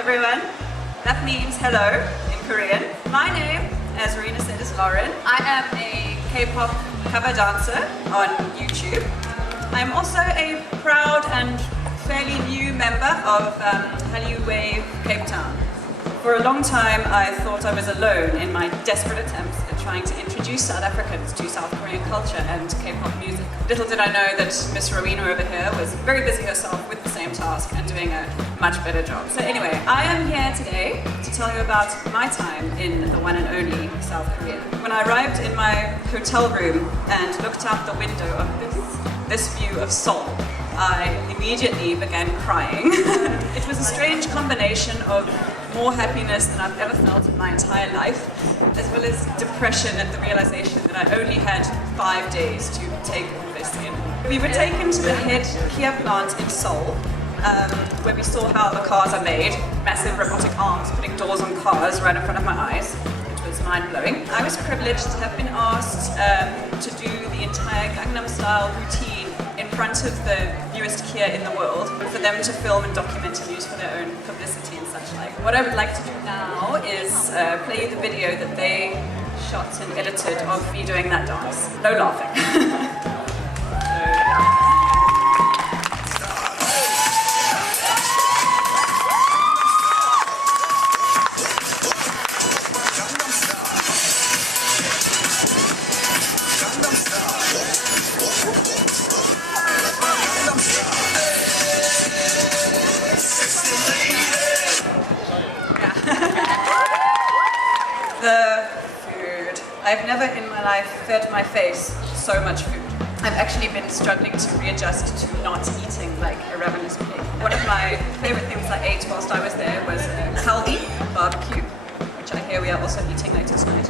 everyone. That means hello in Korean. My name, as Rena said, is Lauren. I am a K-pop cover dancer on YouTube. I'm also a proud and fairly new member of Hallyu Wave Cape Town. For a long time, I thought I was alone in my desperate attempts at trying to introduce South Africans to South Korean culture and K-pop music. Little did I know that Miss Rowena over here was very busy herself with the same task and doing a much better job. So anyway, I am here today to tell you about my time in the one and only South Korea. When I arrived in my hotel room and looked out the window of this view of Seoul, I immediately began crying. It was a strange combination of more happiness than I've ever felt in my entire life, as well as depression at the realization that I only had 5 days to take all this in. We were taken to the head Kia plant in Seoul, where we saw how the cars are made, massive robotic arms putting doors on cars right in front of my eyes. It was mind-blowing. I was privileged to have been asked to do the entire Gangnam Style routine in front of the newest Kia in the world, for them to film and document and use for their own publicity and such like. What I would like to do now is play you the video that they shot and edited of me doing that dance. No laughing. The food. I've never in my life fed my face so much food. I've actually been struggling to readjust to not eating like a ravenous pig. One of my favorite things I ate whilst I was there was Hallyu barbecue, which I hear we are also eating later tonight.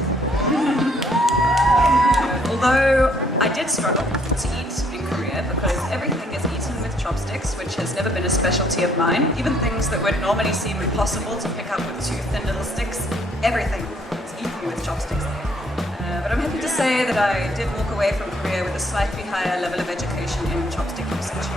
Although I did struggle to eat in Korea because everything is eaten with chopsticks, which has never been a specialty of mine. Even things that would normally seem impossible to pick up with two thin little sticks, everything is eaten with chopsticks. But I'm happy to say that I did walk away from Korea with a slightly higher level of education in chopstick usage.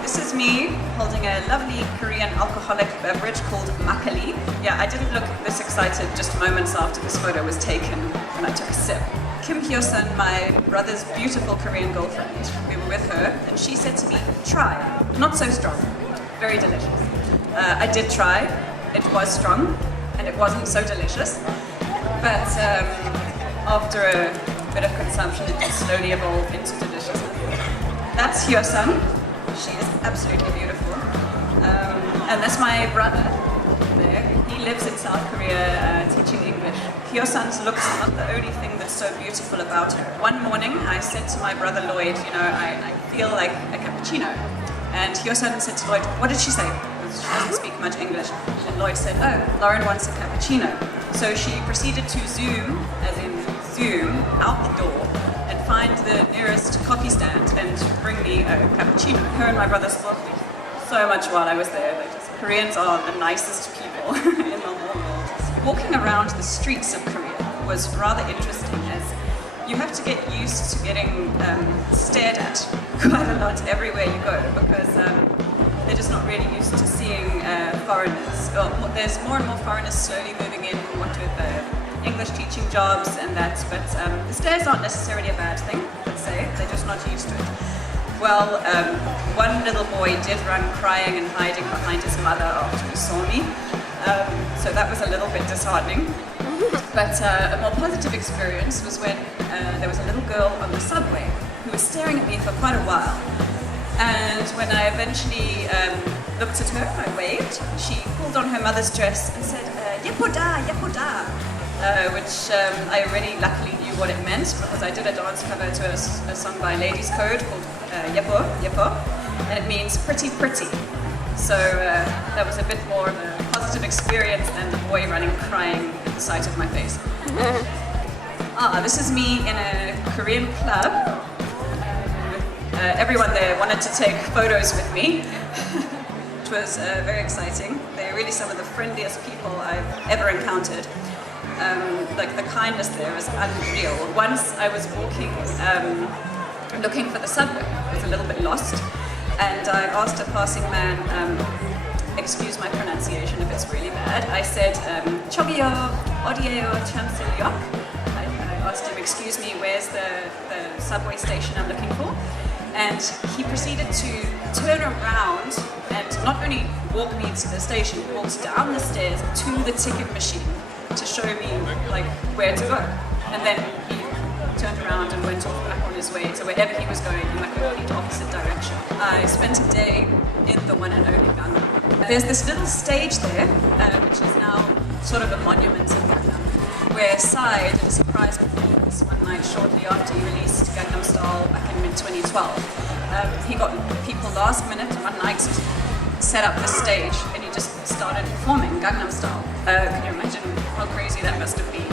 This is me holding a lovely Korean alcoholic beverage called makgeolli. Yeah, I didn't look this excited just moments after this photo was taken when I took a sip. Kim Hyo-sun, my brother's beautiful Korean girlfriend, we were with her, and she said to me, try. Not so strong, very delicious. I did try, it was strong, and it wasn't so delicious, but after a bit of consumption, it did slowly evolve into deliciousness. That's Hyo-sun, she is absolutely beautiful, and that's my brother there. He lives in South Korea teaching English. Hyo-sun's looks are not the only thing that's so beautiful about her. One morning I said to my brother Lloyd, you know, I feel like a cappuccino. And Hyo-sun said to Lloyd, what did she say? Because she doesn't speak much English. And Lloyd said, oh, Lauren wants a cappuccino. So she proceeded to zoom, as in zoom, out the door and find the nearest coffee stand and bring me a cappuccino. Her and my brother spoke me so much while I was there. Koreans are the nicest people in the whole world. Walking around the streets of Korea was rather interesting, as you have to get used to getting stared at quite a lot everywhere you go, because they're just not really used to seeing foreigners. Well, there's more and more foreigners slowly moving in, what with English teaching jobs and that, but the stares aren't necessarily a bad thing, let's say, they're just not used to it. Well, one little boy did run crying and hiding behind his mother after he saw me, so that was a little bit disheartening. But a more positive experience was when there was a little girl on the subway who was staring at me for quite a while. And when I eventually looked at her, I waved, she pulled on her mother's dress and said, yepoda, yepoda, which I already luckily knew what it meant, because I did a dance cover to a song by Ladies Code called Yepo, Yepo, and it means pretty, pretty. So that was a bit more of a positive experience than the boy running crying at the sight of my face. This is me in a Korean club. Everyone there wanted to take photos with me, which was very exciting. They're really some of the friendliest people I've ever encountered. Like the kindness there is unreal. Once I was walking, looking for the subway. I was a little bit lost, and I asked a passing man, excuse my pronunciation if it's really bad. I said, Chogyo, Odieo, Chamsilyok. I asked him, excuse me, where's the subway station I'm looking for? And he proceeded to turn around and not only walk me to the station, he walked down the stairs to the ticket machine to show me like where to go. And then he turned around and went off back on his way to wherever he was going in the complete opposite direction. I spent a day in the one and only Gangnam. There's this little stage there, which is now sort of a monument in Gangnam, where Psy did a surprise performance one night shortly after he released Gangnam Style back in mid-2012. He got people last minute one night to set up the stage and he just started performing Gangnam Style. Can you imagine how crazy that must have been?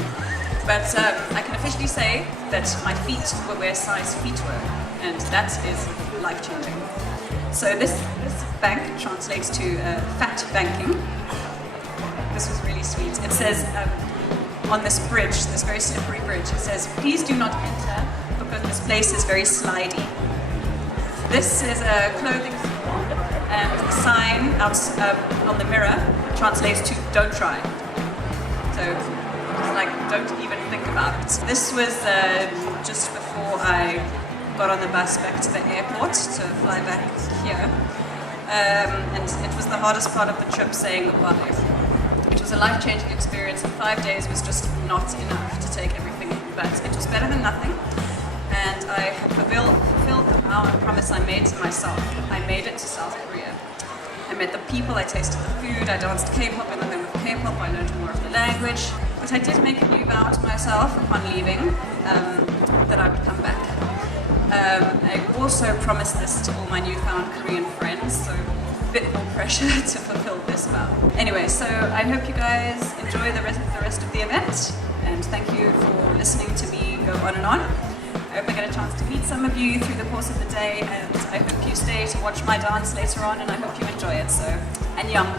But I can officially say that my feet were where Psy's feet were, and that is life-changing. So this bank translates to fat banking. This was really sweet. It says on this bridge, this very slippery bridge, it says, please do not enter because this place is very slidey. This is a clothing store, and the sign out on the mirror translates to don't try. So just like, don't even think about it. This was just before I got on the bus back to the airport to fly back here. And it was the hardest part of the trip, saying goodbye. It was a life-changing experience, and 5 days was just not enough to take everything in. But it was better than nothing, and I fulfilled the vow and promise I made to myself. I made it to South Korea. I met the people, I tasted the food, I danced K-pop in the home of K-pop, I learned more of the language. But I did make a new vow to myself upon leaving, that I would come back. I also promised this to all my newfound Korean friends, so a bit more pressure to fulfill this vow. Anyway, so I hope you guys enjoy the rest of the event, and thank you for listening to me go on and on. I hope I get a chance to meet some of you through the course of the day, and I hope you stay to watch my dance later on, and I hope you enjoy it. So, annyeong!